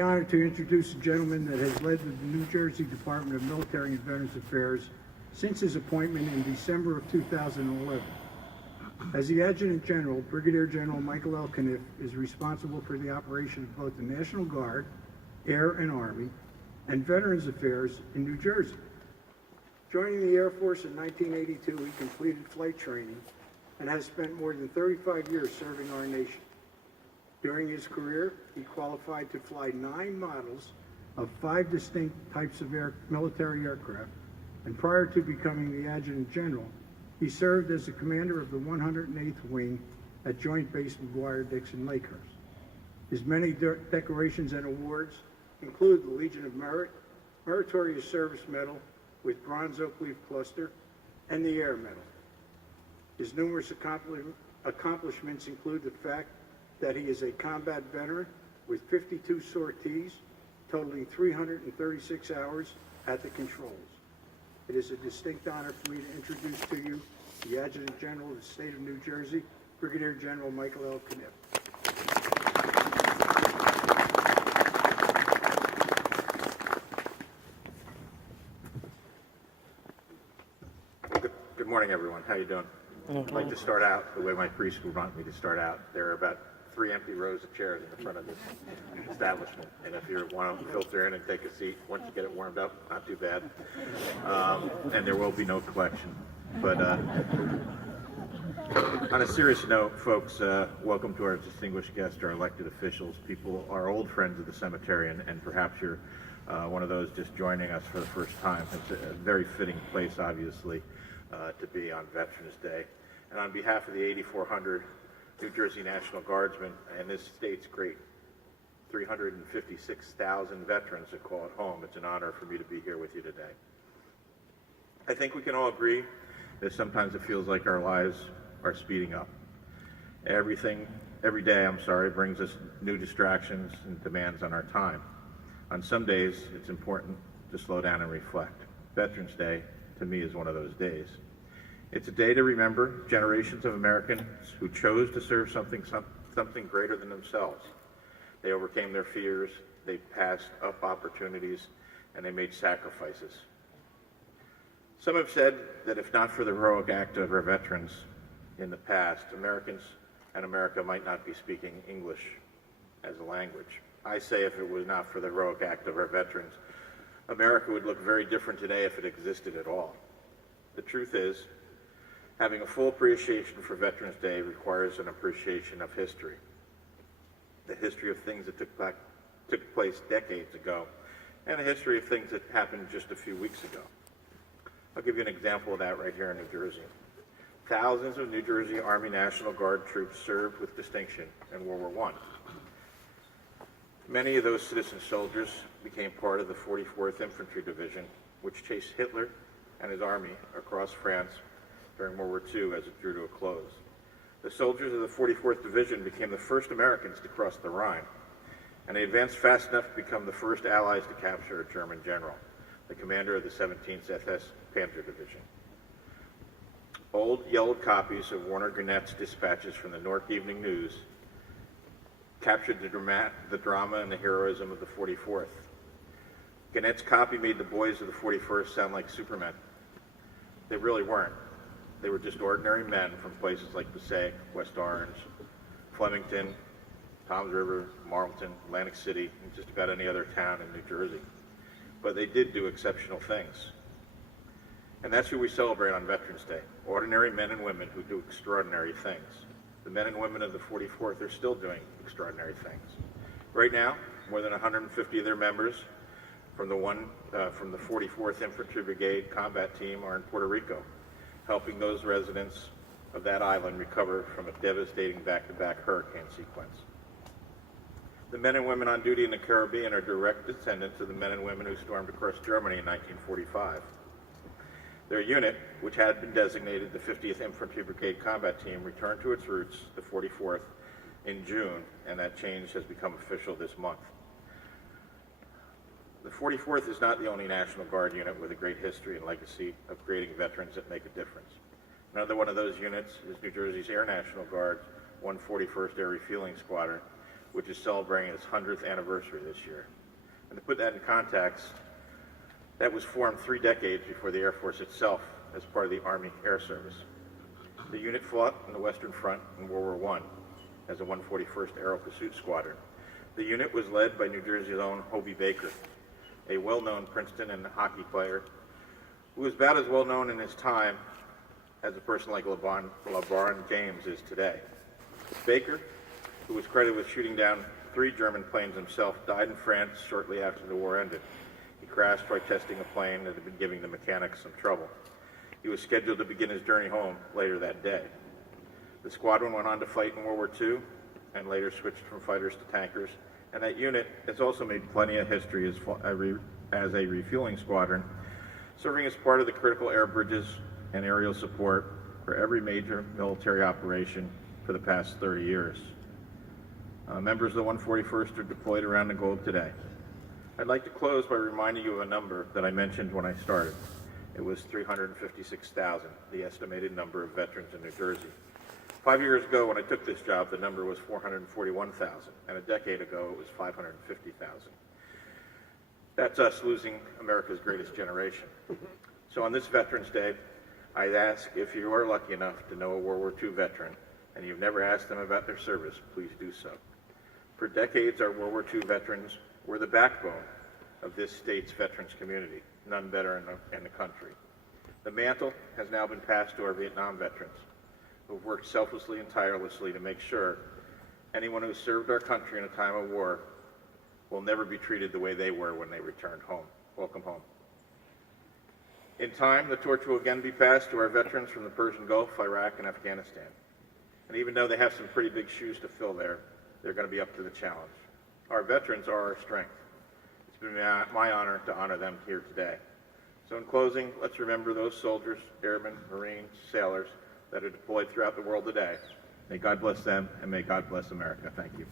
Honored to introduce a gentleman that has led the New Jersey Department of Military and Veterans Affairs since his appointment in December of 2011. As the Adjutant General, Brigadier General Michael L. Caniff is responsible for the operation of both the National Guard, Air and Army, and Veterans Affairs in New Jersey. Joining the Air Force in 1982, he completed flight training and has spent more than 35 years serving our nation. During his career, he qualified to fly 9 models of 5 distinct types of military aircraft, and prior to becoming the Adjutant General, he served as the commander of the 108th Wing at Joint Base McGuire-Dixon Lakehurst. His many decorations and awards include the Legion of Merit, Meritorious Service Medal with Bronze Oak Leaf Cluster, and the Air Medal. His numerous accomplishments include the fact that he is a combat veteran with 52 sorties, totaling 336 hours at the controls. It is a distinct honor for me to introduce to you the Adjutant General of the State of New Jersey, Brigadier General Michael L. Caniff. Good morning, everyone. How you doing? I'd like to start out the way my preschool wanted me to start out. There are about 3 empty rows of chairs in the front of this establishment, and if you want to filter in and take a seat, once you get it warmed up, not too bad. And there will be no collection. But on a serious note, folks, welcome to our distinguished guests, our elected officials, people, our old friends of the cemetery, and perhaps you're one of those just joining us for the first time. It's a very fitting place, obviously, to be on Veterans Day. And on behalf of the 8,400 New Jersey National Guardsmen and this state's great 356,000 veterans that call it home, it's an honor for me to be here with you today. I think we can all agree that sometimes it feels like our lives are speeding up. Every day, brings us new distractions and demands on our time. On some days, it's important to slow down and reflect. Veterans Day, to me, is one of those days. It's a day to remember generations of Americans who chose to serve something greater than themselves. They overcame their fears, they passed up opportunities, and they made sacrifices. Some have said that if not for the heroic act of our veterans in the past, Americans and America might not be speaking English as a language. I say if it was not for the heroic act of our veterans, America would look very different today if it existed at all. The truth is, having a full appreciation for Veterans Day requires an appreciation of history. The history of things that took place decades ago, and the history of things that happened just a few weeks ago. I'll give you an example of that right here in New Jersey. Thousands of New Jersey Army National Guard troops served with distinction in World War I. Many of those citizen soldiers became part of the 44th Infantry Division, which chased Hitler and his army across France during World War II as it drew to a close. The soldiers of the 44th Division became the first Americans to cross the Rhine, and they advanced fast enough to become the first allies to capture a German general, the commander of the 17th SS Panzer Division. Old yellowed copies of Warner Gannett's dispatches from the Newark Evening News captured the drama and the heroism of the 44th. Gannett's copy made the boys of the 41st sound like supermen. They really weren't. They were just ordinary men from places like Passaic, West Orange, Flemington, Toms River, Marlton, Atlantic City, and just about any other town in New Jersey. But they did do exceptional things. And that's who we celebrate on Veterans Day, ordinary men and women who do extraordinary things. The men and women of the 44th are still doing extraordinary things. Right now, more than 150 of their members from the 44th Infantry Brigade combat team are in Puerto Rico, helping those residents of that island recover from a devastating back-to-back hurricane sequence. The men and women on duty in the Caribbean are direct descendants of the men and women who stormed across Germany in 1945. Their unit, which had been designated the 50th Infantry Brigade Combat Team, returned to its roots, the 44th, in June, and that change has become official this month. The 44th is not the only National Guard unit with a great history and legacy of creating veterans that make a difference. Another one of those units is New Jersey's Air National Guard 141st Air Refueling Squadron, which is celebrating its 100th anniversary this year. And to put that in context, that was formed 3 decades before the Air Force itself as part of the Army Air Service. The unit fought in the Western Front in World War I as the 141st Aero Pursuit Squadron. The unit was led by New Jersey's own Hobie Baker, a well-known Princeton and hockey player who was about as well-known in his time as a person like LeBron James is today. Baker, who was credited with shooting down 3 German planes himself, died in France shortly after the war ended. He crashed while testing a plane that had been giving the mechanics some trouble. He was scheduled to begin his journey home later that day. The squadron went on to fight in World War II and later switched from fighters to tankers, and that unit has also made plenty of history as a refueling squadron, serving as part of the critical air bridges and aerial support for every major military operation for the past 30 years. Members of the 141st are deployed around the globe today. I'd like to close by reminding you of a number that I mentioned when I started. It was 356,000, the estimated number of veterans in New Jersey. 5 years ago when I took this job, the number was 441,000, and a decade ago it was 550,000. That's us losing America's greatest generation. So on this Veterans Day, I'd ask if you are lucky enough to know a World War II veteran and you've never asked them about their service, please do so. For decades, our World War II veterans were the backbone of this state's veterans community, none better in the country. The mantle has now been passed to our Vietnam veterans, who have worked selflessly and tirelessly to make sure anyone who served our country in a time of war will never be treated the way they were when they returned home. Welcome home. In time, the torch will again be passed to our veterans from the Persian Gulf, Iraq, and Afghanistan. And even though they have some pretty big shoes to fill there, they're going to be up to the challenge. Our veterans are our strength. It's been my honor to honor them here today. So in closing, let's remember those soldiers, airmen, Marines, sailors that are deployed throughout the world today. May God bless them, and may God bless America. Thank you.